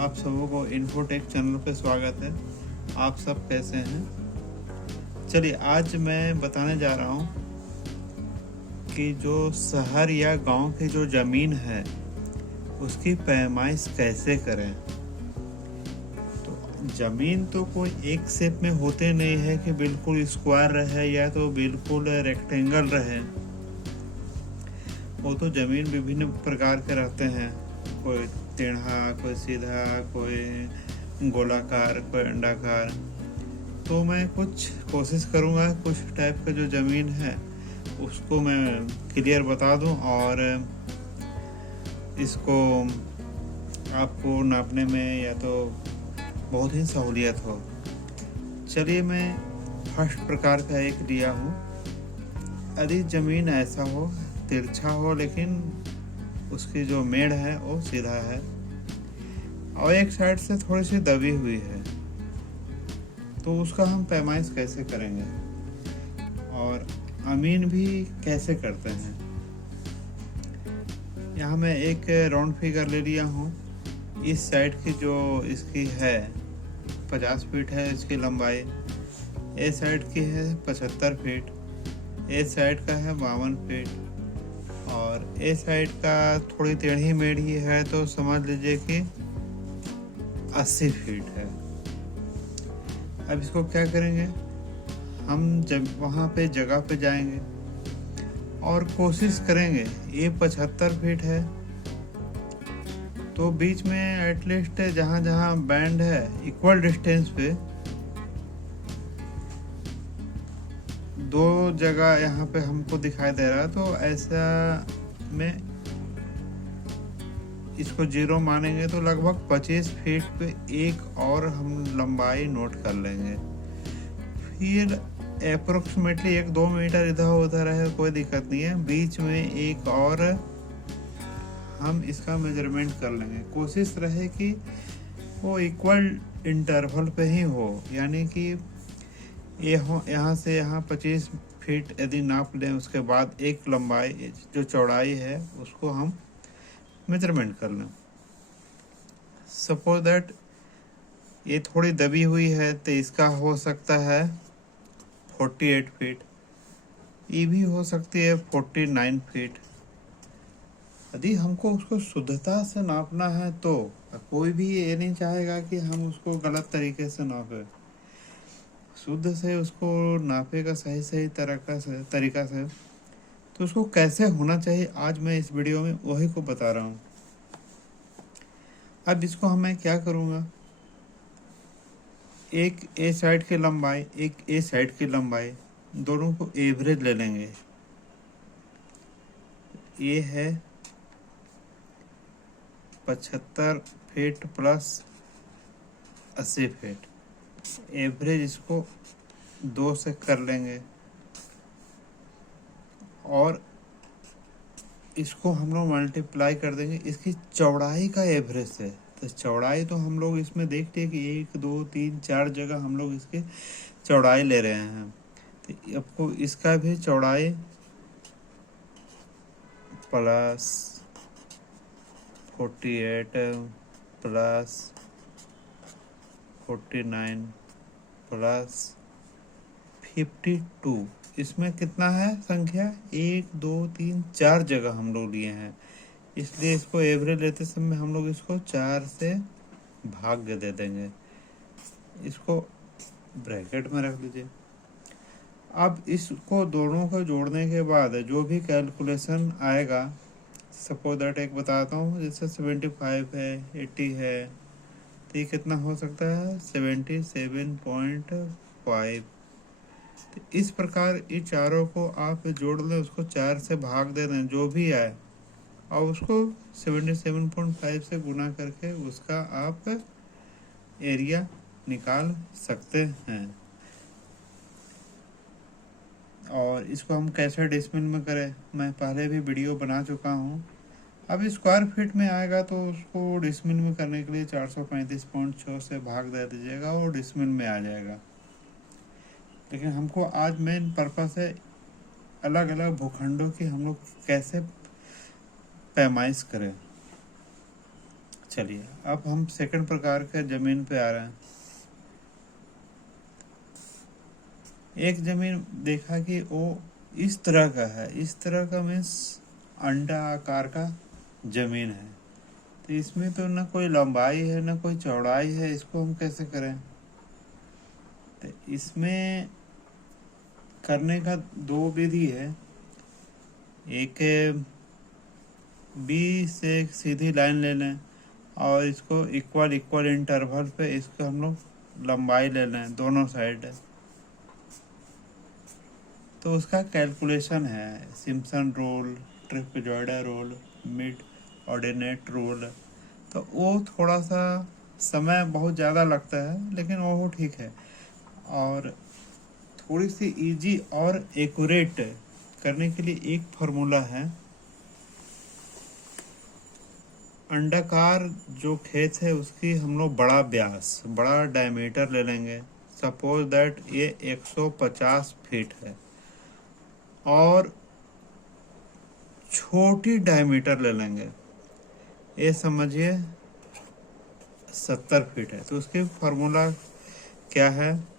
आप सबों को इन्फोटेक चैनल पे स्वागत है। आप सब कैसे हैं? चलिए आज मैं बताने जा रहा हूँ कि जो शहर या गांव की जो ज़मीन है उसकी पैमाइश कैसे करें। तो ज़मीन तो कोई एक शेप में होते नहीं है कि बिल्कुल स्क्वायर रहे या तो बिल्कुल रेक्टेंगल रहे। वो तो ज़मीन विभिन्न प्रकार के रहते हैं, कोई टेढ़ा, कोई सीधा, कोई गोलाकार, कोई अंडाकार। तो मैं कुछ कोशिश करूँगा कुछ टाइप का जो ज़मीन है उसको मैं क्लियर बता दूं और इसको आपको नापने में या तो बहुत ही सहूलियत हो। चलिए मैं फर्स्ट प्रकार का एक लिया हूँ। यदि ज़मीन ऐसा हो, तिरछा हो, लेकिन उसकी जो मेड़ है वो सीधा है और एक साइड से थोड़ी सी दबी हुई है, तो उसका हम पैमाइश कैसे करेंगे और अमीन भी कैसे करते हैं। यहाँ मैं एक राउंड फिगर ले लिया हूँ। इस साइड की जो इसकी है 50 फीट है इसकी लंबाई, ए साइड की है 75 फीट, ए साइड का है 52 फीट और ए साइड का थोड़ी टेढ़ी मेढ़ी है तो समझ लीजिए कि 80 फीट है। अब इसको क्या करेंगे, हम जब वहाँ पे जगह पे जाएंगे और कोशिश करेंगे, ये 75 फीट है तो बीच में एटलीस्ट जहाँ जहाँ बैंड है इक्वल डिस्टेंस पे दो जगह यहाँ पे हमको दिखाई दे रहा है, तो ऐसा में इसको जीरो मानेंगे तो लगभग 25 फीट पे एक और हम लंबाई नोट कर लेंगे। फिर अप्रोक्सीमेटली 1-2 मीटर इधर उधर है, कोई दिक्कत नहीं है, बीच में एक और हम इसका मेजरमेंट कर लेंगे। कोशिश रहे कि वो इक्वल इंटरवल पे ही हो, यानी कि ये हो यहाँ से यहाँ 25 फीट यदि नाप लें, उसके बाद एक लंबाई जो चौड़ाई है उसको हम मेजरमेंट कर लें। सपोज दैट ये थोड़ी दबी हुई है तो इसका हो सकता है 48 फीट, ये भी हो सकती है 49 फीट। यदि हमको उसको शुद्धता से नापना है तो कोई भी ये नहीं चाहेगा कि हम उसको गलत तरीके से नापें, शुद्ध से उसको नापेगा सही तरीका से। तो उसको कैसे होना चाहिए आज मैं इस वीडियो में वही को बता रहा हूँ। अब इसको मैं क्या करूँगा, एक ए साइड की लंबाई, एक ए साइड की लंबाई, दोनों को एवरेज ले लेंगे। ये है 75 फीट प्लस 80 फीट, एवरेज इसको 2 से कर लेंगे और इसको हम लोग मल्टीप्लाई कर देंगे इसकी चौड़ाई का एवरेज से। तो चौड़ाई तो हम लोग इसमें देखते हैं कि 1 2 3 4 जगह हम लोग इसकी चौड़ाई ले रहे हैं, तो आपको इसका भी चौड़ाई प्लस 48 प्लस 49 प्लस 52, इसमें कितना है संख्या, 1 2 3 4 जगह हम लोग लिए हैं, इसलिए इसको एवरेज लेते समय हम लोग इसको 4 से भाग दे देंगे। इसको ब्रैकेट में रख लीजिए। अब इसको दोनों को जोड़ने के बाद जो भी कैलकुलेशन आएगा, सपोज दैट एक बताता हूँ, जैसे 75 है, 80 है, तो ये कितना हो सकता है 77.5। तो इस प्रकार ये चारों को आप जोड़ लें, उसको 4 से भाग दे दें जो भी आए और उसको 77.5 से गुना करके उसका आप एरिया निकाल सकते हैं। और इसको हम कैसे डेसिमल में करें मैं पहले भी वीडियो बना चुका हूँ। अब स्क्वायर फीट में आएगा तो उसको डेसिमल में करने के लिए 435.6 से भाग दे दीजिएगा और डेसिमल में आ जाएगा। लेकिन हमको आज मेन पर्पस है अलग अलग भूखंडों की हम लोग कैसे पैमाइश करें। चलिए अब हम सेकंड प्रकार के ज़मीन पे आ रहे हैं। एक ज़मीन देखा कि वो इस तरह का है, इस तरह का मीन्स अंडा आकार का ज़मीन है। तो इसमें तो ना कोई लंबाई है ना कोई चौड़ाई है, इसको हम कैसे करें? तो इसमें करने का दो विधि है। एक बी से एक सीधी लाइन ले लें और इसको इक्वल इक्वल इंटरवल पे इसको हम लोग लंबाई ले लें दोनों साइड। तो उसका कैलकुलेशन है Simpson rule, trapezoidal rule, mid ordinate rule. तो वो थोड़ा सा समय बहुत ज़्यादा लगता है लेकिन वो ठीक है। और थोड़ी सी इजी और एक्यूरेट करने के लिए एक फार्मूला है। अंडाकार जो खेत है उसकी हम लोग बड़ा व्यास, बड़ा डायमीटर ले लेंगे। सपोज दैट ये 150 फीट है और छोटी डायमीटर ले लेंगे, ये समझिए 70 फीट है। तो उसकी फार्मूला क्या है?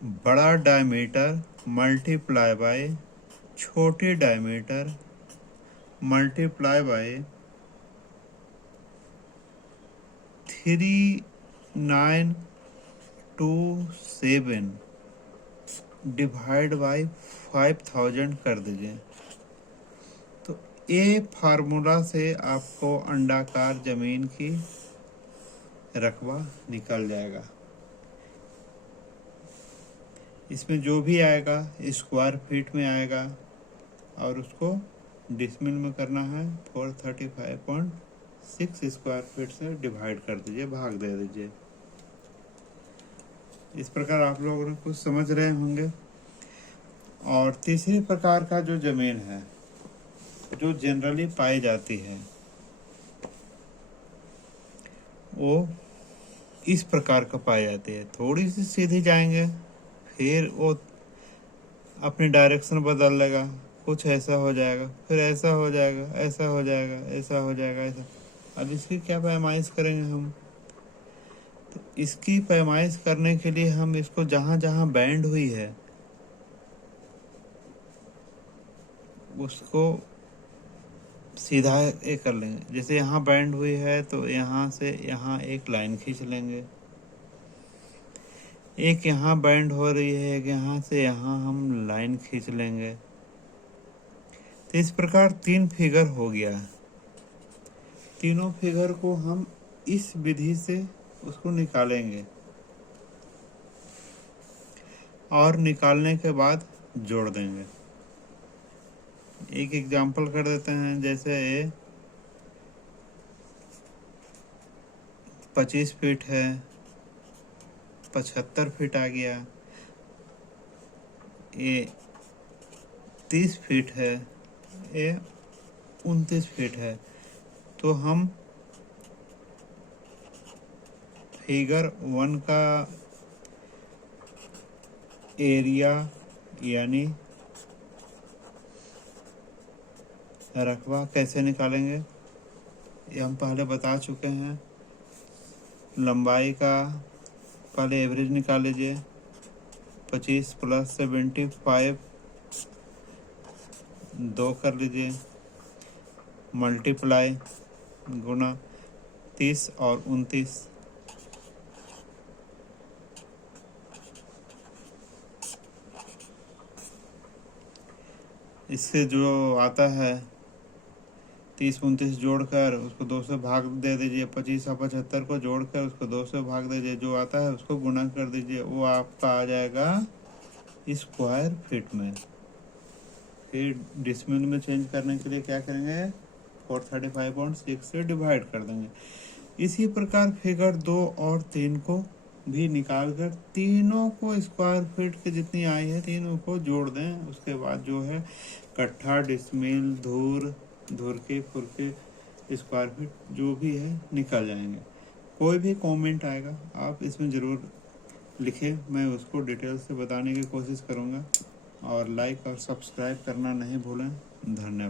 बड़ा डायमीटर मल्टीप्लाई बाय छोटी diameter multiply by 3927 divide by 5000 कर दीजिए। तो ये फार्मूला से आपको अंडाकार जमीन की रकबा निकल जाएगा। इसमें जो भी आएगा स्क्वायर फीट में आएगा और उसको डिसमिल में करना है। 435.6 स्क्वायर फीट से डिवाइड कर दीजिए, भाग दे दीजिए। इस प्रकार आप लोग कुछ समझ रहे होंगे। और तीसरी प्रकार का जो जमीन है जो जनरली पाई जाती है वो इस प्रकार का पाई जाती है। थोड़ी सी सीधी जाएंगे फिर वो अपनी डायरेक्शन बदल लेगा, कुछ ऐसा हो जाएगा, फिर ऐसा हो जाएगा, ऐसा हो जाएगा, ऐसा हो जाएगा, ऐसा। अब इसकी क्या पैमाइश करेंगे हम? तो इसकी पैमाइश करने के लिए हम इसको जहाँ जहाँ बैंड हुई है उसको सीधा ये कर लेंगे। जैसे यहाँ बैंड हुई है तो यहाँ से यहाँ एक लाइन खींच लेंगे। एक यहाँ बैंड हो रही है, एक यहाँ से यहाँ हम लाइन खींच लेंगे। तो इस प्रकार 3 फिगर हो गया। तीनों फिगर को हम इस विधि से उसको निकालेंगे और निकालने के बाद जोड़ देंगे। एक एग्जांपल कर देते हैं। जैसे 25 फीट है, 75 फीट आ गया। ये 30 फीट है, ये 29 फीट है। तो हम फिगर 1 का एरिया यानी रकबा कैसे निकालेंगे ये हम पहले बता चुके हैं। लंबाई का पहले एवरेज निकाल लीजिए। 25 + 75 2 कर लीजिए, मल्टीप्लाई गुना 30 और 29। इससे जो आता है 30 29 जोड़कर उसको 2 से भाग दे दीजिए। 25 और 75 को जोड़कर उसको 2 से भाग दीजिए। जो आता है उसको गुणा कर दीजिए, वो आपका आ जाएगा स्क्वायर फीट में। फिर डिसमिल में चेंज करने के लिए क्या करेंगे? 435.6 से डिवाइड कर देंगे। इसी प्रकार फिगर 2 और 3 को भी निकाल कर तीनों को स्क्वायर फीट के जितनी आई है तीनों को जोड़ दें। उसके बाद जो है कट्ठा, डिसमिल, धूर, धुरके, फुरके, स्क्वायर फीट जो भी है निकल जाएंगे। कोई भी कमेंट आएगा आप इसमें ज़रूर लिखें, मैं उसको डिटेल से बताने की कोशिश करूँगा। और लाइक और सब्सक्राइब करना नहीं भूलें। धन्यवाद।